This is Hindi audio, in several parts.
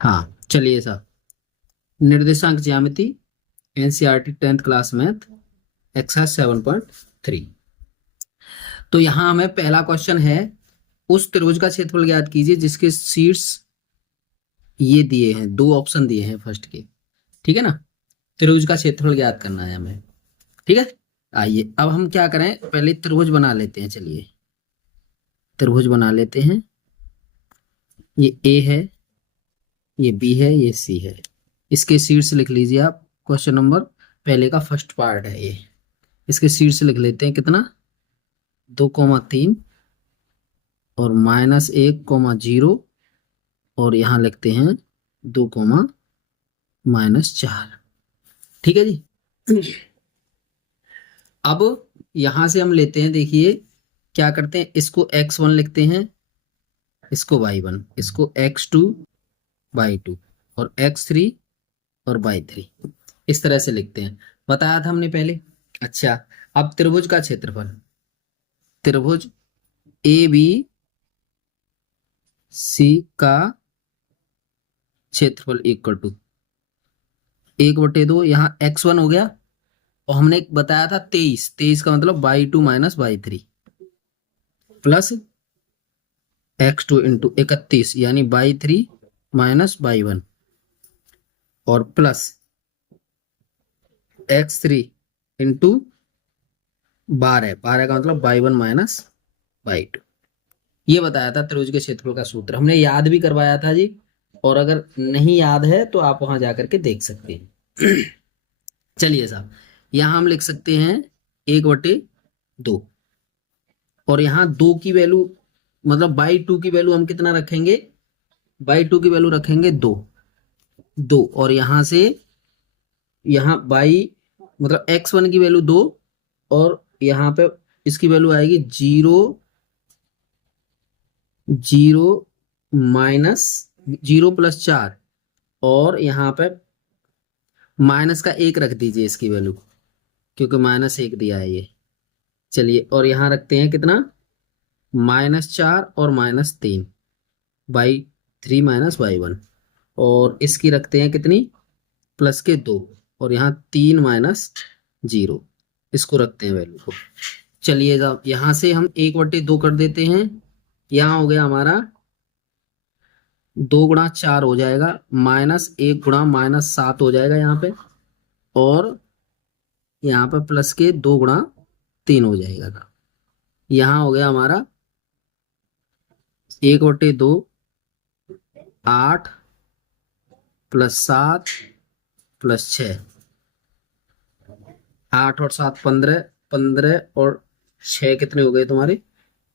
हाँ चलिए साहब, निर्देशांक ज्यामिति, NCERT 10th class math, exercise 7.3। तो यहाँ हमें पहला क्वेश्चन है, उस त्रिभुज का क्षेत्रफल ज्ञात कीजिए जिसके शीर्ष ये दिए हैं, दो ऑप्शन दिए हैं फर्स्ट के। ठीक है ना, त्रिभुज का क्षेत्रफल ज्ञात करना है हमें। ठीक है, आइए अब हम क्या करें, पहले त्रिभुज बना लेते हैं। चलिए त्रिभुज बना लेते हैं। ये ए है, ये बी है, ये सी है। इसके शीर्ष लिख लीजिए आप, क्वेश्चन नंबर पहले का फर्स्ट पार्ट है ये। इसके शीर्ष लिख लेते हैं कितना, 2,3 और -1,0 और यहाँ लिखते हैं 2,-4। ठीक है जी। अब यहां से हम लेते हैं, देखिए क्या करते हैं, इसको x1 लिखते हैं, इसको y1, इसको x2 y2 और x3 और y3, इस तरह से लिखते हैं। बताया था हमने पहले। अच्छा, अब त्रिभुज का क्षेत्रफल, त्रिभुज ए बी सी का क्षेत्रफल इक्वल टू 1/2, यहाँ x1 हो गया, और हमने बताया था 23, 23 का मतलब y2 - y3 plus x2 into 31 यानी y3 - y1 और प्लस x3 इंटू 12, 12 का मतलब y1 - y2। ये बताया था त्रिभुज के क्षेत्रफल का सूत्र, हमने याद भी करवाया था जी। और अगर नहीं याद है तो आप वहां जाकर के देख सकते हैं। चलिए साहब, यहां हम लिख सकते हैं 1/2, और यहाँ 2 की वैल्यू मतलब y2 की वैल्यू हम कितना रखेंगे, y2 की वैल्यू रखेंगे 2, 2, और यहां से यहाँ y मतलब x1 की वैल्यू 2, और यहाँ पे इसकी वैल्यू आएगी 0, 0 -0 + 4, और यहाँ पे माइनस का 1 रख दीजिए इसकी वैल्यू, क्योंकि -1 दिया है ये। चलिए, और यहाँ रखते हैं कितना, -4 और -3, y3 - y1, और इसकी रखते हैं कितनी, प्लस के 2, और यहाँ 3 -0, इसको रखते हैं वैल्यू को। चलिए साहब, यहाँ से हम 1/2 कर देते हैं, यहाँ हो गया हमारा 2 × 4 हो जाएगा, -1 × -7 हो जाएगा यहाँ पे, और यहाँ पे प्लस के 2 × 3 हो जाएगा। यहाँ हो गया हमारा 1/2, 8 + 7 + 6, 8 और 7 15, 15 और 6 कितने हो गए तुम्हारे,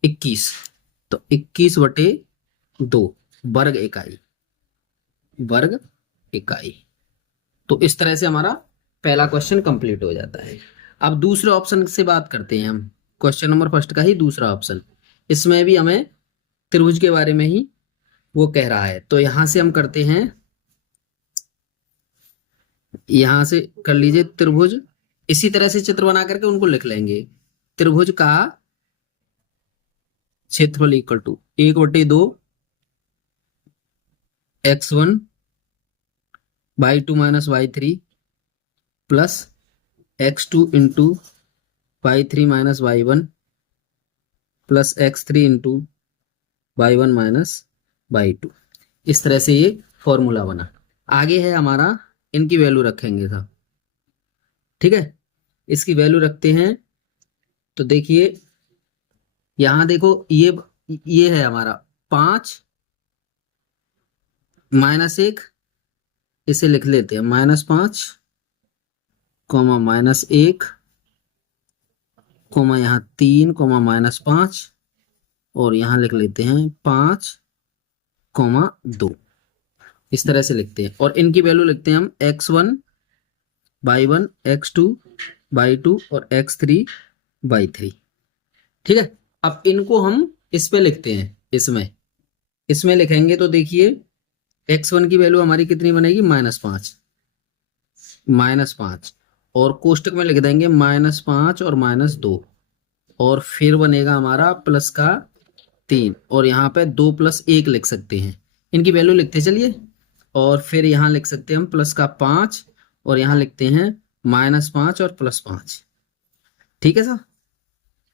21। तो 21/2 वर्ग इकाई, वर्ग इकाई। तो इस तरह से हमारा पहला क्वेश्चन कंप्लीट हो जाता है। अब दूसरे ऑप्शन से बात करते हैं हम, क्वेश्चन नंबर फर्स्ट का ही दूसरा ऑप्शन। इसमें भी हमें त्रिभुज के बारे में ही वो कह रहा है। तो यहां से हम करते हैं, यहां से कर लीजिए त्रिभुज, इसी तरह से चित्र बना करके उनको लिख लेंगे। त्रिभुज का क्षेत्रफल equal to 1/2 x1 y2 - y3 plus x2 into y3 - y1 plus x3 into y1 - y2। इस तरह से ये फॉर्मूला बना। आगे है हमारा, इनकी वैल्यू रखेंगे साहब। ठीक है, इसकी वैल्यू रखते हैं। तो देखिए यहां देखो, ये है हमारा 5 -1, इसे लिख लेते हैं -5, -1, यहाँ 3, -5, और यहाँ लिख लेते हैं 5, 2। इस तरह से लिखते हैं, और इनकी वैल्यू लिखते हैं हम x1 y1, x2 y2 और x3 y3। ठीक है, अब इनको हम इस पे लिखते हैं, इसमें लिखेंगे। तो देखिए x1 की वैल्यू हमारी कितनी बनेगी, -5, -5, और कोष्टक में लिख देंगे -5 और -2, और फिर बनेगा हमारा प्लस का 3, और यहाँ पे 2 + 1 लिख सकते हैं। इनकी वैल्यू लिखते चलिए, और फिर यहाँ लिख सकते हैं हम प्लस का 5 और यहाँ लिखते हैं -5 और +5। ठीक है सर।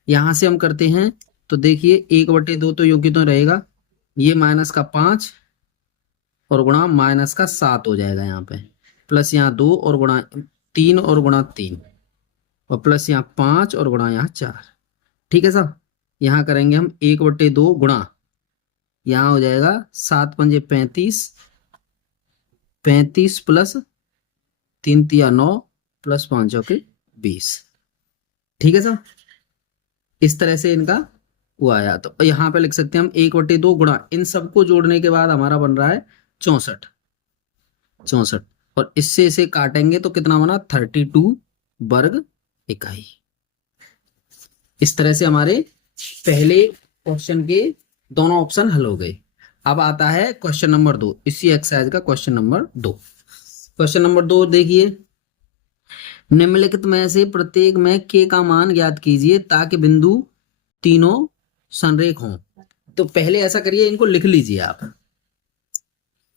यहां से हम करते हैं तो देखिए 1/2 तो योग्य तो रहेगा, ये -5 और गुणा -7 हो जाएगा यहाँ पे, प्लस यहाँ 2 और गुणा 3 और गुणा 3 और प्लस यहाँ 5 और गुणा यहाँ 4। ठीक है सर। यहाँ करेंगे हम 1/2 गुणा, यहाँ हो जाएगा 7 पंजे 35, 35 प्लस 3 तिया 9 प्लस 5 चौके 20। ठीक है सर। इस तरह से इनका वो आया। तो यहाँ पे लिख सकते हैं हम 1/2 गुणा, इन सबको जोड़ने के बाद हमारा बन रहा है 64 और इससे इसे काटेंगे तो कितना बना 32 वर्ग इकाई। इस तरह से हमारे पहले क्वेश्चन के दोनों ऑप्शन हल हो गए। अब आता है क्वेश्चन नंबर 2, इसी एक्सरसाइज का क्वेश्चन नंबर 2। क्वेश्चन नंबर 2 देखिए, निम्नलिखित में से प्रत्येक में के का मान ज्ञात कीजिए ताकि बिंदु तीनों संरेख हों। तो पहले ऐसा करिए, इनको लिख लीजिए आप,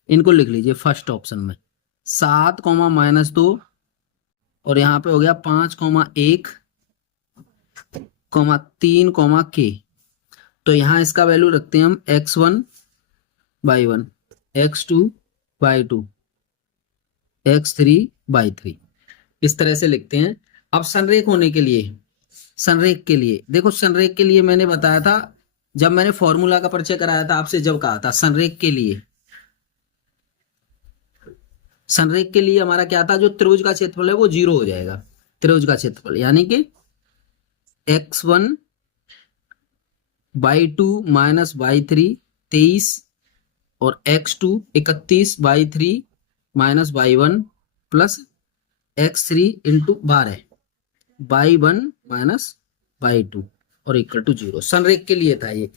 इनको लिख लीजिए फर्स्ट ऑप्शन में 7, -2 और यहाँ पे हो गया 5, 1, 3, k। तो यहाँ इसका वैल्यू रखते हैं हम x1/1, x2/2, x3/3। इस तरह से लिखते हैं। अब संरेख होने के लिए, संरेख के लिए देखो, संरेख के लिए मैंने बताया था जब मैंने फॉर्मूला का परिचय कराया था आपसे, जब कहा था संरेख के लिए, संरेख के लिए हमारा क्या था, जो त्रिभुज का क्षेत्रफल है वो 0 हो जाएगा। त्रिभुज का क्षेत्रफल यानी कि x1/2 -y3 23 और x2 31/3 -y1 plus x3 × 12 y1 -y2 और इक्वल टू 0। संरेख के लिए था ये।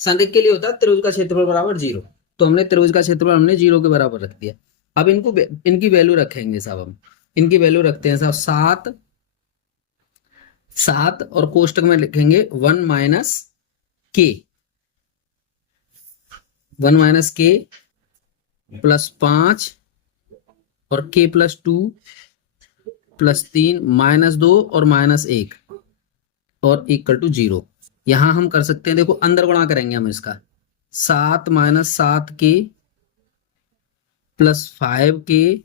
संरेख के लिए होता है त्रिभुज का क्षेत्रफल बराबर 0। तो हमने त्रिभुज का क्षेत्रफल हमने 0 के बराबर रख दिया। अब इनको, इनकी वैल्यू रखेंगे साहब, हम इनकी वैल्यू रखते हैं साहब 7 और कोष्टक में लिखेंगे 1 - k प्लस 5 और k प्लस 2 प्लस 3 -2 और -1 और इक्वल टू 0। यहां हम कर सकते हैं, देखो अंदर गुणा करेंगे हम इसका 7 - 7k प्लस 5k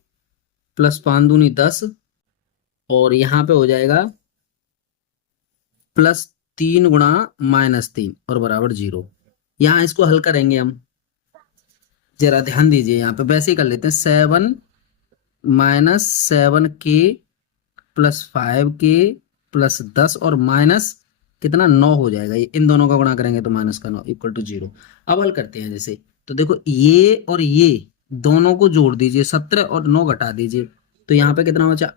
प्लस 5 दूनी 10 और यहाँ पे हो जाएगा प्लस 3 गुणा -3 और बराबर 0। यहाँ इसको हल करेंगे हम, जरा ध्यान दीजिए, यहाँ पे वैसे ही कर लेते हैं 7 - 7k प्लस 5k प्लस 10 और माइनस कितना 9 हो जाएगा। ये इन दोनों का गुणा करेंगे तो माइनस का 9 इक्वल टू 0। अब हल करते हैं जैसे, तो देखो ये और ये दोनों को जोड़ दीजिए, 17 और 9 घटा दीजिए, तो यहाँ पे कितना बचा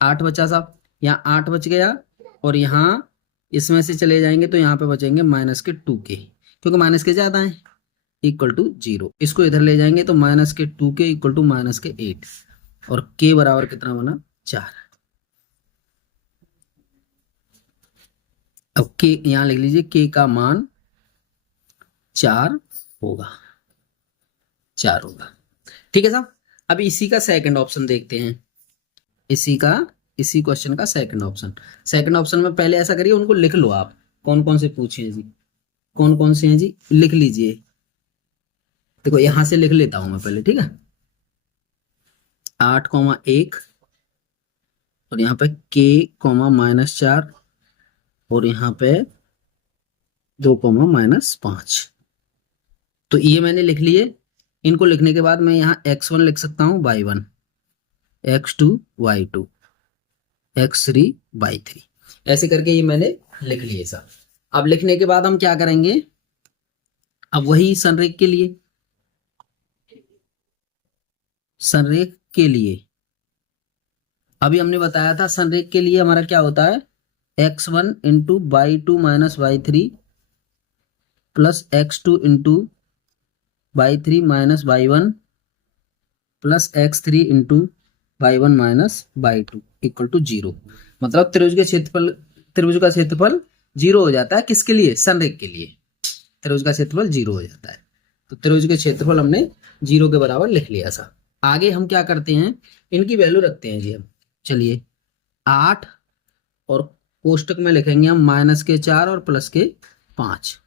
8 बचा साहब। यहाँ 8 बच गया और यहाँ इसमें से चले जाएंगे तो यहाँ पे बचेंगे -2k, क्योंकि माइनस के ज्यादा है, इक्वल टू 0। इसको इधर ले जाएंगे तो -2k इक्वल टू -8 और k बराबर कितना बना 4। अब k यहां लिख लीजिए, k का मान 4 होगा, 4 होगा। ठीक है साहब। अब इसी का सेकंड ऑप्शन देखते हैं, इसी क्वेश्चन का सेकंड ऑप्शन। सेकंड ऑप्शन में पहले ऐसा करिए, उनको लिख लो आप, कौन कौन से पूछे हैं जी, कौन कौन से हैं जी, लिख लीजिए। देखो यहां से लिख लेता हूं मैं पहले, ठीक है। 8, 1 और यहाँ पे k, -4 और यहाँ पे 2, -5। तो ये मैंने लिख लिए। इनको लिखने के बाद मैं यहाँ x1 लिख सकता हूँ y1, x2 y2, x3 y3, ऐसे करके ये मैंने लिख लिए सब। अब लिखने के बाद हम क्या करेंगे, अब वही संरेख के लिए, संरेख के लिए अभी हमने बताया था, संरेख के लिए हमारा क्या होता है, x1 × y2 - y3 plus x2 × y3 - y1 plus x3 × y1 - y2 equal to 0। मतलब त्रिभुज का क्षेत्रफल 0 हो जाता है। किसके लिए, संरेख के लिए त्रिभुज का क्षेत्रफल 0 हो जाता है। तो त्रिभुज के क्षेत्रफल हमने 0 के बराबर लिख लिया था। आगे हम क्या करते हैं, इनकी वैल्यू रखते हैं जी हम। चलिए 8 और कोष्टक में लिखेंगे हम -4 और +5,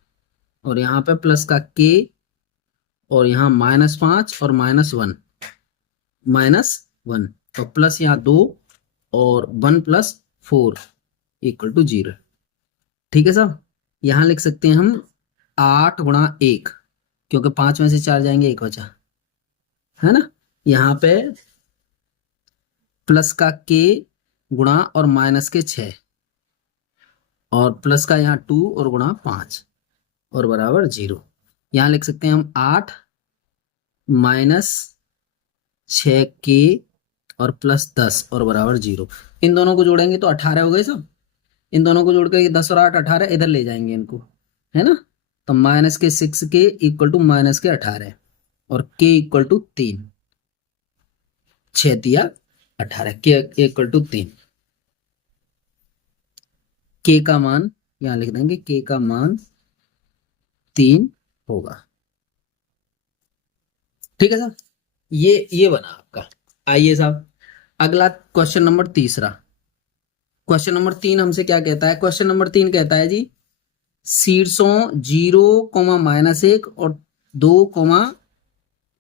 और यहाँ पे प्लस का k और यहाँ -5 और -1 और प्लस यहाँ 2 और 1 + 4 = 0। ठीक है साहब, यहाँ लिख सकते हैं हम 8 × 1, क्योंकि 5 में से 4 जाएंगे, 1 बचा, है ना। यहाँ पे प्लस का k गुणा और -6 और प्लस का यहाँ 2 और गुणा 5 और बराबर 0। यहाँ लिख सकते हैं हम 8 -6k और +10 और बराबर 0। इन दोनों को जोड़ेंगे तो 18 हो गए सब। इन दोनों को जोड़कर 10 और 8 18, इधर ले जाएंगे इनको, है ना। तो -6k = -18 और k = 3, 6 तिया 18, k = 3। k का मान यहाँ लिख देंगे, k का मान 3 होगा। ठीक है साहब, ये बना आपका। आइए साहब, अगला क्वेश्चन नंबर 3। क्वेश्चन नंबर 3 हमसे क्या कहता है? क्वेश्चन नंबर 3 कहता है जी, शीर्षों 0, -1 और 2,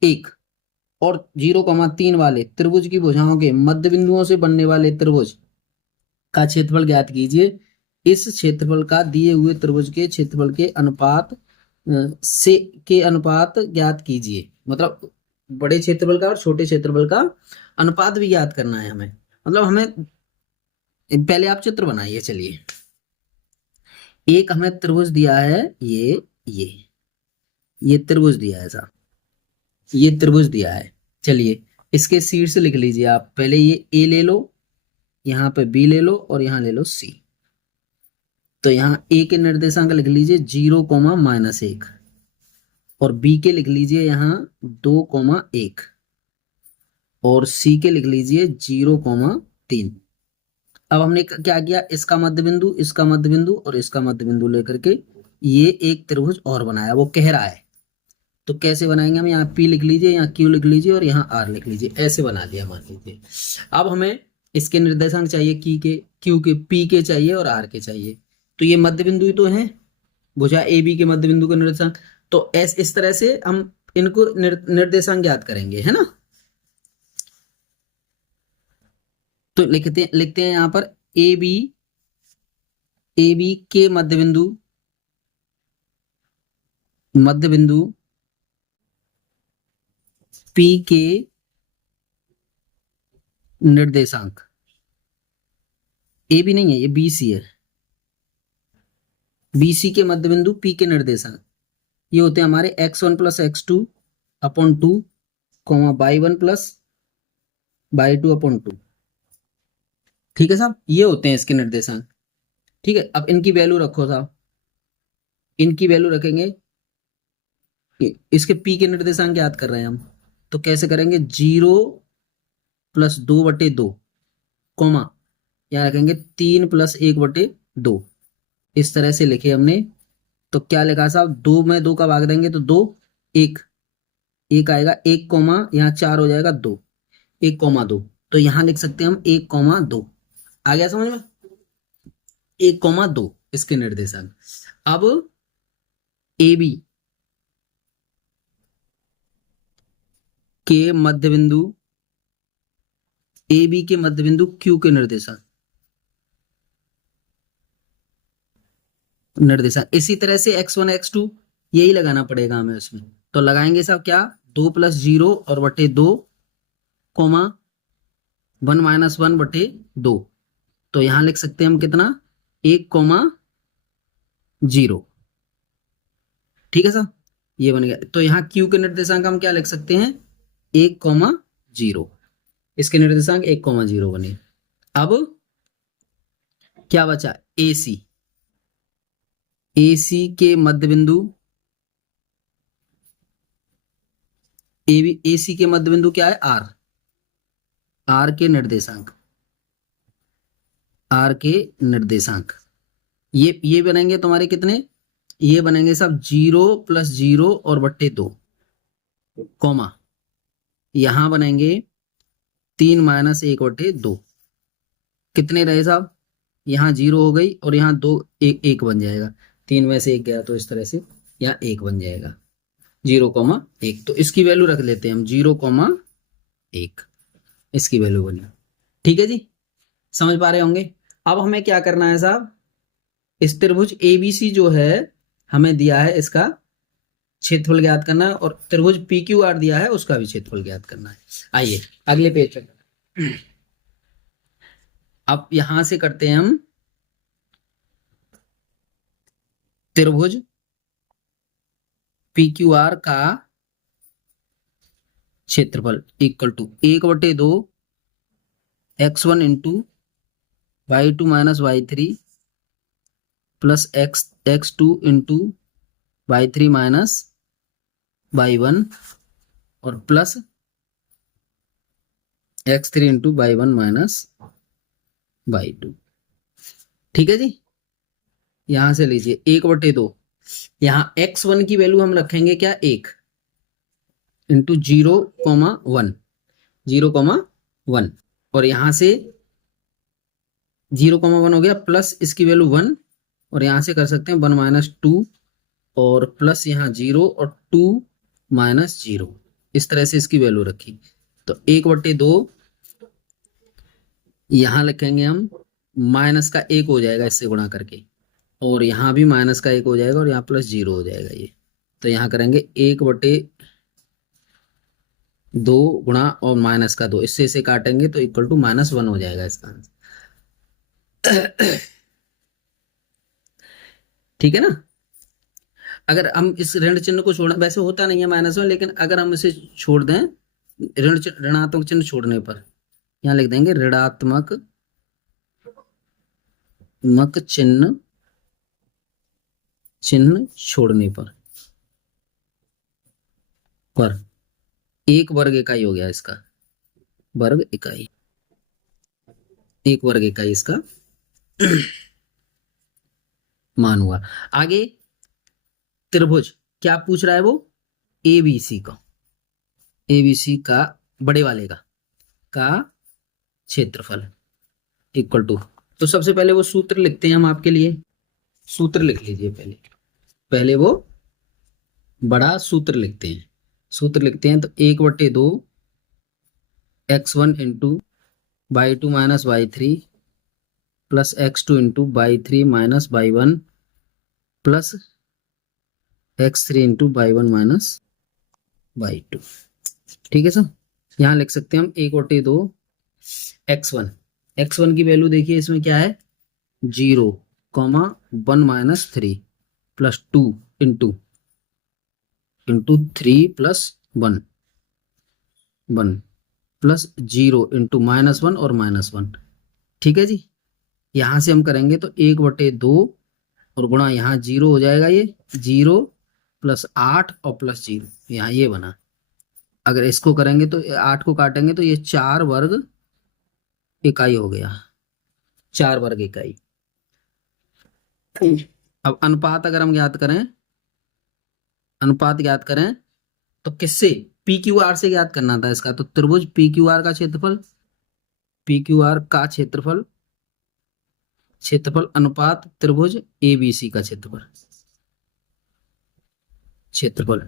1 और 0, 3 वाले त्रिभुज की भुजाओं के मध्य बिंदुओं से बनने वाले त्रिभुज का क्षेत्रफल ज्ञात कीजिए। इस क्षेत्रफल का दिए हुए त्रिभुज के क्षेत्रफल के अनुपात के अनुपात ज्ञात कीजिए। मतलब बड़े क्षेत्रफल का और छोटे क्षेत्रफल का अनुपात भी ज्ञात करना है हमें। मतलब हमें पहले आप चित्र बनाइए। चलिए, एक हमें त्रिभुज दिया है, ये त्रिभुज दिया है साहब, ये त्रिभुज दिया है। चलिए इसके शीर्ष लिख लीजिए आप। पहले ये ए ले लो, यहाँ पे बी ले लो और यहाँ ले लो सी। तो यहाँ ए के निर्देशांक लिख लीजिए 0, -1 और बी के लिख लीजिए यहाँ 2, 1 और सी के लिख लीजिए 0, 3। अब हमने क्या किया, इसका मध्य बिंदु, इसका मध्य बिंदु और इसका मध्य बिंदु लेकर के ये एक त्रिभुज और बनाया। वो कह रहा है तो कैसे बनाएंगे हम, यहाँ P लिख लीजिए, यहाँ Q लिख लीजिए और यहाँ R लिख लीजिए। ऐसे बना दिया मान लीजिए। अब हमें इसके निर्देशांक चाहिए, Q के, P के चाहिए और R के चाहिए। तो ये मध्य बिंदु ही तो है, भुजा AB के मध्य बिंदु का निर्देशांक। तो इस तरह से हम इनको निर्देशांक ज्ञात करेंगे, है ना। तो लिखते हैं यहाँ पर AB के मध्य बिंदु P के निर्देशांक। AB नहीं है, ये BC है। BC के मध्य बिंदु P के निर्देशांक ये होते हैं हमारे x1 + x2 / 2, y1 + y2 / 2। ठीक है साहब, ये होते हैं इसके निर्देशांक। ठीक है, अब इनकी वैल्यू रखो साहब। इनकी वैल्यू रखेंगे, इसके P के निर्देशांक याद कर रहे हैं हम, तो कैसे करेंगे, 0 + 2/2, यहाँ रखेंगे 3 + 1/2। इस तरह से लिखे हमने। तो क्या लिखा साहब, 2 में 2 का भाग देंगे तो 2, 1 आएगा, 1, यहाँ 4 हो जाएगा 2, 1, 2। तो यहाँ लिख सकते हैं हम 1, 2। आ गया समझ में, 1, 2 इसके निर्देशांक। अब AB के मध्य बिंदु, AB के मध्य बिंदु Q के निर्देशांक इसी तरह से x1 x2 यही लगाना पड़ेगा हमें उसमें। तो लगाएंगे साहब क्या, 2 + 0 और बटे 2, 1 - 1/2। तो यहां लिख सकते हैं हम कितना, 1, 0। ठीक है साहब, ये बन गया। तो यहाँ Q के निर्देशांक हम क्या लिख सकते हैं, 1, 0। इसके निर्देशांक 1, 0 बने। अब क्या बचा, AC के मध्य बिंदु, AC के मध्य बिंदु क्या है, R के निर्देशांक ये बनेंगे तुम्हारे कितने, ये बनेंगे सब 0 + 0 और बट्टे 2। कॉमा यहां बनेंगे 3 माइनस 1/2। कितने रहे साहब, यहाँ 0 हो गई और यहाँ 2 1 बन जाएगा, 3 में से 1 गया तो इस तरह से यहाँ 1 बन जाएगा, 0,1। तो इसकी वैल्यू रख लेते हैं हम 0,1, इसकी वैल्यू बनी। ठीक है जी, समझ पा रहे होंगे। अब हमें क्या करना है साहब, इस त्रिभुज एबीसी जो है हमें दिया है, इसका क्षेत्रफल ज्ञात करना है, और त्रिभुज पीक्यूआर दिया है उसका भी क्षेत्रफल ज्ञात करना है। आइए अगले पेज पे, अब यहां से करते हैं हम त्रिभुज पीक्यूआर का क्षेत्रफल equal to 1/2 x1 into y2 minus y3 plus x2 into y3 minus y1 और plus x3 into y1 minus y2। ठीक है जी, यहां से लीजिए 1/2, यहां x1 की वैल्यू हम रखेंगे क्या 1 इंटू 0,1, 0,1, और यहां से 0,1 हो गया, प्लस इसकी वैल्यू 1, और यहां से कर सकते हैं 1 माइनस 2, और प्लस यहाँ 0 और 2 माइनस 0, इस तरह से इसकी वैल्यू रखी। तो 1/2 यहां लिखेंगे हम, माइनस का 1 हो जाएगा इससे गुणा करके, और यहाँ भी माइनस का 1 हो जाएगा, और यहाँ प्लस 0 हो जाएगा ये। तो यहाँ करेंगे 1/2 गुणा और माइनस का 2, इससे इसे काटेंगे तो इक्वल टू -1 हो जाएगा इसका आंसर। ठीक है ना। अगर हम इस ऋण चिन्ह को छोड़, वैसे होता नहीं है -1, लेकिन अगर हम इसे छोड़ दें, ऋणात्मक चिन्ह छोड़ने पर यहाँ लिख देंगे ऋणात्मक चिन्ह छोड़ने पर 1 वर्ग इकाई हो गया इसका, वर्ग इकाई, 1 वर्ग इकाई इसका मान हुआ। आगे त्रिभुज क्या पूछ रहा है वो, एबीसी का बड़े वाले का क्षेत्रफल इक्वल टू, तो सबसे पहले वो सूत्र लिखते हैं हम आपके लिए, सूत्र लिख लीजिए पहले वो बड़ा सूत्र लिखते हैं। सूत्र लिखते हैं तो 1/2 x1 into y2 minus y3 plus x2 into y3 minus y1 plus x3 into y1 minus y2। ठीक है सर, यहाँ लिख सकते हैं हम 1/2 x1 की वैल्यू देखिए इसमें क्या है 0,1 minus 3 plus 2 into 3 plus 1 plus 0 into -1 और -1। ठीक है जी, यहां से हम करेंगे तो 1/2 और गुणा यहाँ 0 हो जाएगा, ये 0 प्लस 8 और प्लस 0, यहाँ ये बना। अगर इसको करेंगे तो 8 को काटेंगे तो ये 4 वर्ग इकाई हो गया, 4 वर्ग इकाई। अब अनुपात अगर हम ज्ञात करें, अनुपात ज्ञात करें तो किससे, पीक्यूआर से ज्ञात करना था इसका। तो त्रिभुज पीक्यूआर का क्षेत्रफल अनुपात त्रिभुज एबीसी का क्षेत्रफल।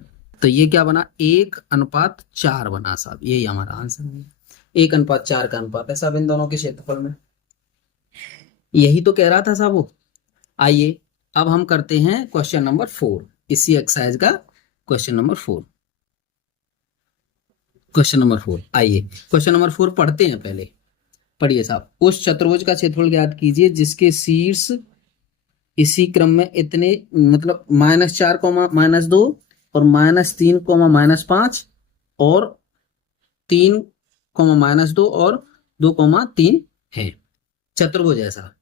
तो ये क्या बना, 1:4 बना साहब, यही हमारा आंसर है। 1:4 का अनुपात है साहब इन दोनों के क्षेत्रफल में, यही तो कह रहा था साहब वो। आइए अब हम करते हैं क्वेश्चन नंबर 4, इसी एक्सरसाइज का क्वेश्चन नंबर 4। आइए क्वेश्चन नंबर 4 पढ़ते हैं। पहले पढ़िए साहब, उस चतुर्भुज का क्षेत्रफल ज्ञात कीजिए जिसके शीर्ष इसी क्रम में इतने, मतलब -4, -2 और -3, -5 और 3, -2 और 2, 3 है। चतुर्भुज ऐसा,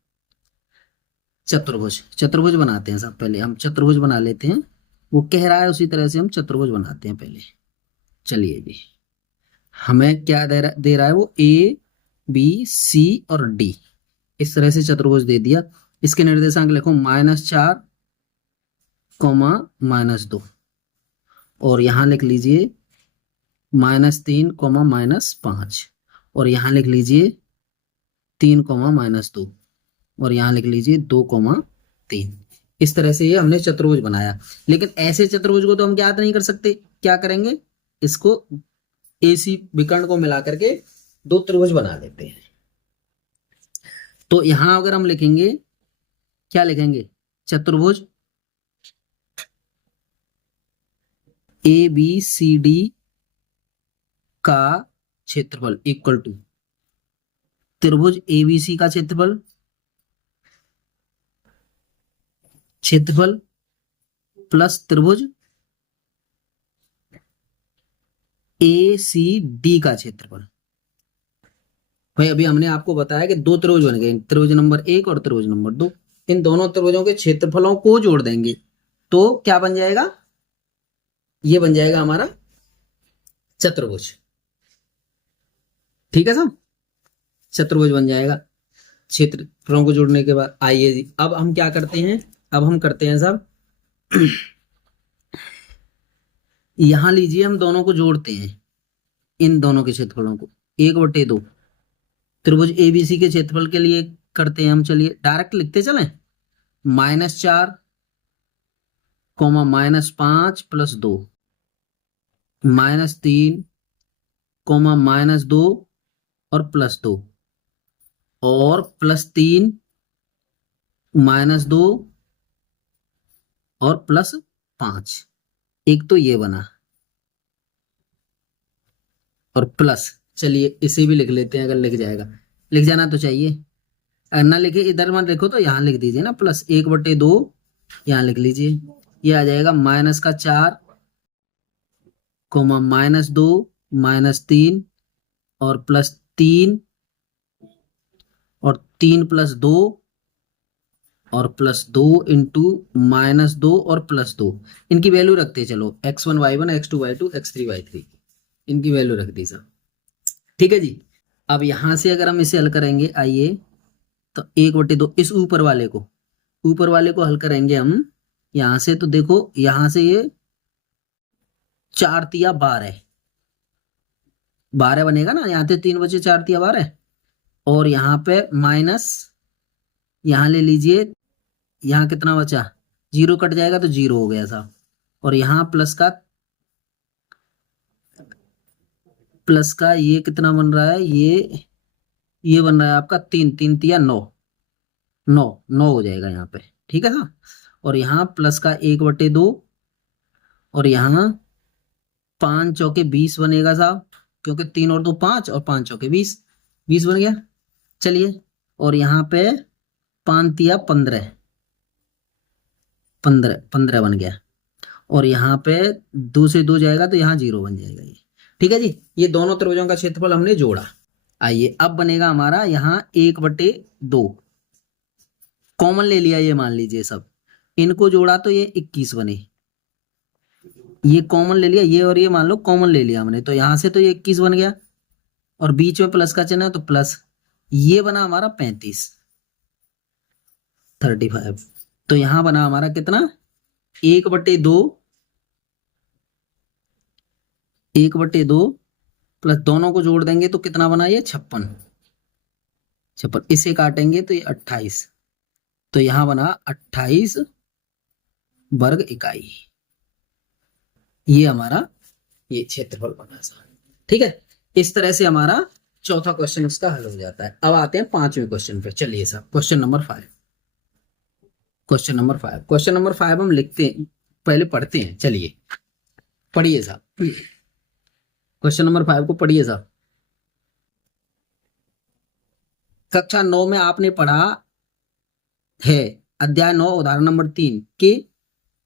चतुर्भुज बनाते हैं साहब। पहले हम चतुर्भुज बना लेते हैं, वो कह रहा है उसी तरह से हम चतुर्भुज बनाते हैं पहले। चलिए जी, हमें क्या दे रहा है वो, A B C और D, इस तरह से चतुर्भुज दे दिया। इसके निर्देशांक लिखो -4, -2, और यहां लिख लीजिए -3 कोमा -5, और यहाँ लिख लीजिए 3 कोमा -2, और यहाँ लिख लीजिए 2,3। इस तरह से ये हमने चतुर्भुज बनाया। लेकिन ऐसे चतुर्भुज को तो हम ज्ञात नहीं कर सकते। क्या करेंगे, इसको AC विकर्ण को मिला करके दो त्रिभुज बना लेते हैं। तो यहां अगर हम लिखेंगे, क्या लिखेंगे, चतुर्भुज ABCD का क्षेत्रफल इक्वल टू त्रिभुज ABC का क्षेत्रफल प्लस त्रिभुज ACD का क्षेत्रफल। भाई अभी हमने आपको बताया कि दो त्रिभुज बन गए, त्रिभुज नंबर 1 और त्रिभुज नंबर 2। इन दोनों त्रिभुजों के क्षेत्रफलों को जोड़ देंगे तो क्या बन जाएगा, ये बन जाएगा हमारा चतुर्भुज। ठीक है साहब, चतुर्भुज बन जाएगा क्षेत्रफलों को जोड़ने के बाद। आइए जी, अब हम क्या करते हैं, अब हम करते हैं साहब, यहां लीजिए हम दोनों को जोड़ते हैं, इन दोनों के क्षेत्रफलों को 1/2 त्रिभुज ABC के क्षेत्रफल के लिए करते हैं हम। चलिए डायरेक्ट लिखते चलें, -4 कोमा -5 प्लस 2, -3 कोमा -2 और +2, और +3 -2 और +5। एक तो ये बना, और प्लस, चलिए इसे भी लिख लेते हैं, अगर लिख जाएगा, लिख जाना तो चाहिए। अगर ना लिखे, इधर मत लिखो तो यहाँ लिख दीजिए ना, +1/2 यहाँ लिख लीजिए। ये आ जाएगा -4 कोमा -2 -3 और +3 और 3 + 2 और +2 इंटू -2 और +2। इनकी वैल्यू रखते चलो, x1 y1 x2 y2 x3 y3, इनकी वैल्यू रख दी सब। ठीक है जी। अब यहां से अगर हम इसे हल करेंगे, आइए, तो 1/2 इस ऊपर वाले को हल करेंगे हम यहां से। तो देखो यहां से ये 4 तिया 12 बनेगा ना, यहाँ से 3 बचे, 4 तिया 12, और यहाँ पे माइनस, यहाँ ले लीजिए, यहाँ कितना बचा, 0 कट जाएगा तो 0 हो गया साहब, और यहाँ प्लस का ये कितना बन रहा है, ये बन रहा है आपका 3 तिया 9 हो जाएगा यहाँ पे। ठीक है साहब, और यहाँ प्लस का 1/2, और यहाँ 5 चौके 20 बनेगा साहब, क्योंकि 3 और 2 5, और 5 चौके 20 बन गया। चलिए, और यहाँ पे 5 तिया 15 बन गया, और यहाँ पे 2 से 2 जाएगा तो यहाँ 0 बन जाएगा ये। ठीक है जी, ये दोनों त्रिभुजों का क्षेत्रफल हमने जोड़ा। आइए अब बनेगा हमारा यहाँ 1/2, कॉमन ले लिया, ये मान लीजिए सब, इनको जोड़ा तो ये 21 बने, ये कॉमन ले लिया, ये और ये मान लो कॉमन ले लिया हमने, तो यहां से तो ये 21 बन गया, और बीच में प्लस का चिन्ह है तो प्लस, ये बना हमारा 35 तो यहां बना हमारा कितना, 1/2 प्लस दोनों को जोड़ देंगे तो कितना बना, ये 56, इसे काटेंगे तो ये 28, तो यहां बना 28 वर्ग इकाई। ये हमारा ये क्षेत्रफल बना सा। ठीक है, इस तरह से हमारा चौथा क्वेश्चन इसका हल हो जाता है। अब आते हैं पांचवें क्वेश्चन पे। चलिए साहब, क्वेश्चन नंबर 5 हम लिखते हैं, पहले पढ़ते हैं। चलिए पढ़िए साहब, क्वेश्चन नंबर 5 को पढ़िए साहब। कक्षा 9 में आपने पढ़ा है, अध्याय 9 उदाहरण नंबर 3 कि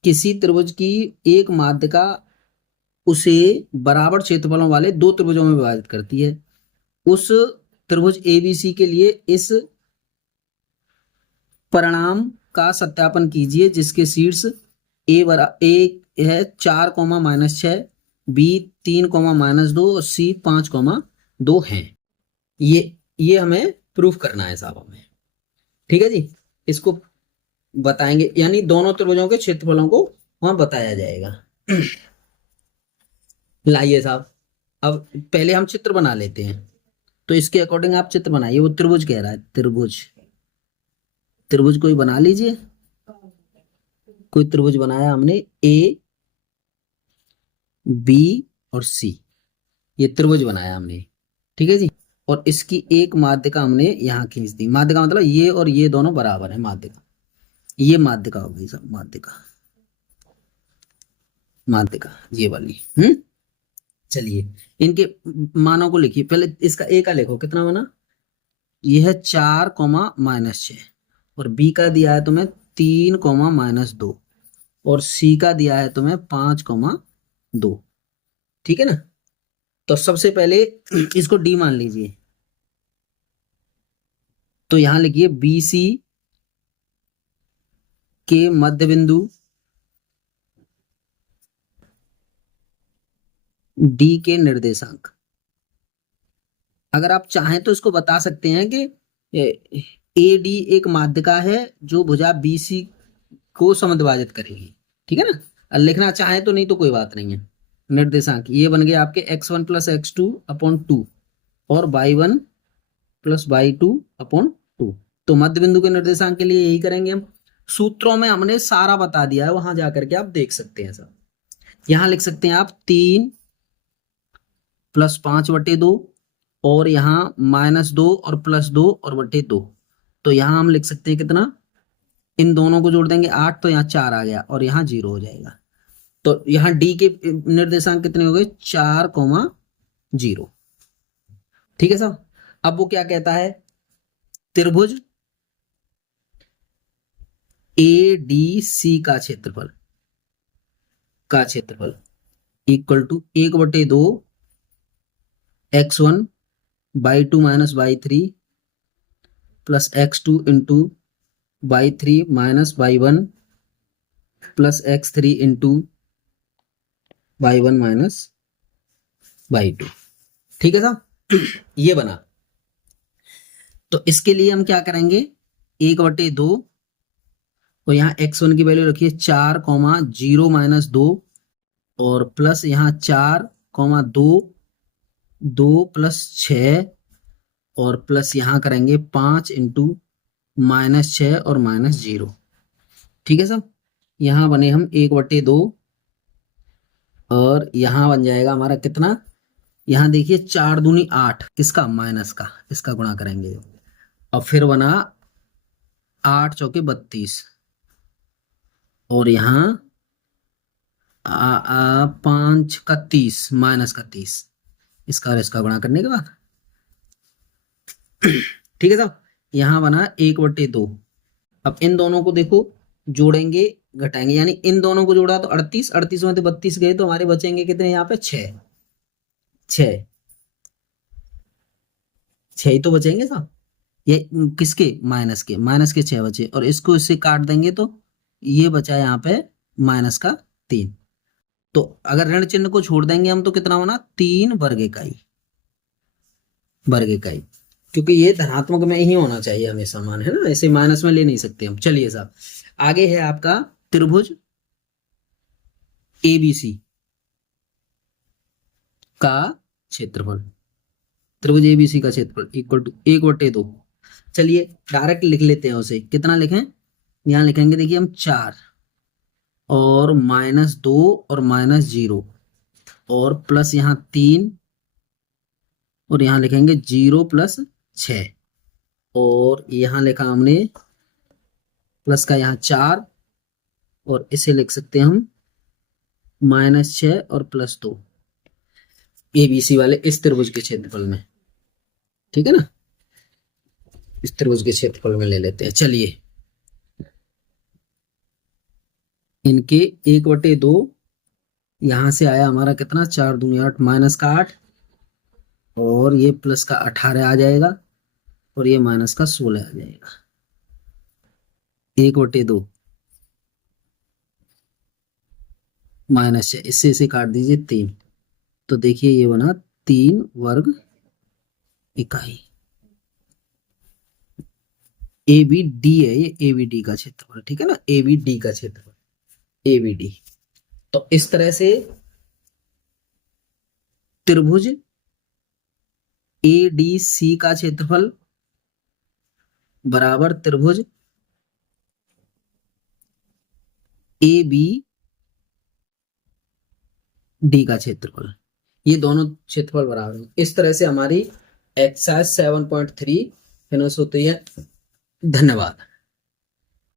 किसी त्रिभुज की एक माध्यिका उसे बराबर क्षेत्रफलों वाले दो त्रिभुजों में विभाजित करती है। उस त्रिभुज ABC के लिए इस परिणाम का सत्यापन कीजिए, जिसके शीर्ष A है 4, -6, B 3, -2 और C 5, 2 है। ये हमें प्रूफ करना है साहब हमें। ठीक है जी, इसको बताएंगे, यानी दोनों त्रिभुजों के क्षेत्रफलों को वहां बताया जाएगा। लाइए साहब, अब पहले हम चित्र बना लेते हैं, तो इसके अकॉर्डिंग आप चित्र बनाइए। वो त्रिभुज कह रहा है, त्रिभुज, त्रिभुज कोई बना लीजिए। कोई त्रिभुज बनाया हमने, ए बी और सी, ये त्रिभुज बनाया हमने, ठीक है जी। और इसकी एक माध्यिका हमने यहाँ खींच दी। माध्यिका मतलब ये और ये दोनों बराबर है, माध्यिका, ये माध्यिका हो गई सब, माध्यिका, माध्यिका ये वाली। चलिए इनके मानों को लिखिए। पहले इसका ए का लिखो, कितना बना, ये है 4, और बी का दिया है तुम्हें 3, -2, और सी का दिया है तुम्हें 5, 2। ठीक है ना। तो सबसे पहले इसको डी मान लीजिए। तो यहां लिखिए बी सी के मध्य बिंदु डी के निर्देशांक। अगर आप चाहें तो इसको बता सकते हैं कि ए डी एक माध्यिका है जो भुजा बी सी को समद्विभाजित करेगी। ठीक है ना। और लिखना चाहें तो, नहीं तो कोई बात नहीं है। निर्देशांक ये बन गए आपके x1 + x2/2 और y1 + y2/2। तो मध्य बिंदु के निर्देशांक के लिए यही करेंगे हम। सूत्रों में हमने सारा बता दिया है, वहां जाकर के आप देख सकते हैं सब। यहां लिख सकते हैं आप 3 + 5/2, और यहाँ -2 और +2 और /2। तो यहाँ हम लिख सकते हैं कितना, इन दोनों को जोड़ देंगे 8, तो यहाँ 4 आ गया और यहाँ 0 हो जाएगा। तो यहाँ डी के निर्देशांक कितने हो गए, 4, 0। ठीक है साहब। अब वो क्या कहता है, त्रिभुज ए डी सी का क्षेत्रफल, equal to 1/2 x1/2 - y3 plus x2 into y3 - y1 plus x3 into y1 - y2। ठीक है साहब। ये बना। तो इसके लिए हम क्या करेंगे, 1/2, और यहाँ x1 की वैल्यू रखिए 4, 0 - 2, और प्लस यहाँ 4, 2, 2 + 6, और प्लस यहाँ करेंगे 5 इंटू -6 और -0। ठीक है साहब। यहाँ बने हम 1/2, और यहाँ बन जाएगा हमारा कितना, यहाँ देखिए 4 दूनी 8, किसका, माइनस का, इसका गुणा करेंगे। और फिर बना 8 चौके 32, और यहाँ 5 का 30 -30, इसका और इसका गुणा करने के बाद। ठीक है साहब। यहाँ बना 1/2। अब इन दोनों को देखो, जोड़ेंगे घटाएंगे, यानी इन दोनों को जोड़ा तो 38, 38 में तो 32 गए, तो हमारे बचेंगे कितने यहाँ पे, 6 ही तो बचेंगे साहब। ये किसके, माइनस के 6 बचे, और इसको इससे काट देंगे तो ये बचा यहाँ पे -3। तो अगर ऋण चिन्ह को छोड़ देंगे हम, तो कितना बना, 3 वर्ग इकाई, क्योंकि ये धनात्मक में ही होना चाहिए हमेशा मान, है ना, ऐसे माइनस में ले नहीं सकते हम। चलिए साहब, आगे है आपका त्रिभुज एबीसी का क्षेत्रफल। त्रिभुज एबीसी का क्षेत्रफल इक्वल टू 1/2। चलिए डायरेक्ट लिख लेते हैं उसे। कितना लिखें, यहाँ लिखेंगे देखिए हम 4, और -2 और -0, और प्लस यहाँ 3, और यहाँ लिखेंगे 0 + 6, और यहाँ लिखा हमने प्लस का यहाँ 4, और इसे लिख सकते हैं हम -6 और +2, एबीसी वाले इस त्रिभुज के क्षेत्रफल में। ठीक है ना, इस त्रिभुज के क्षेत्रफल में ले लेते हैं। चलिए इनके 1/2, यहां से आया हमारा कितना, 4 दूनी 8, माइनस का 8, और ये प्लस का 18 आ जाएगा, और ये माइनस का 16 आ जाएगा। 1/2 -6, इससे इसे काट दीजिए 3, तो देखिए ये बना 3 वर्ग इकाई। ए बी डी है, ये ए बी डी का क्षेत्रफल। ठीक है ना, ए बी डी का क्षेत्रफल, ए बी डी। तो इस तरह से त्रिभुज ADC का क्षेत्रफल बराबर त्रिभुज ABD का क्षेत्रफल, ये दोनों क्षेत्रफल बराबर हैं। इस तरह से हमारी एक्सरसाइज 7.3 फिनिश होती है। धन्यवाद।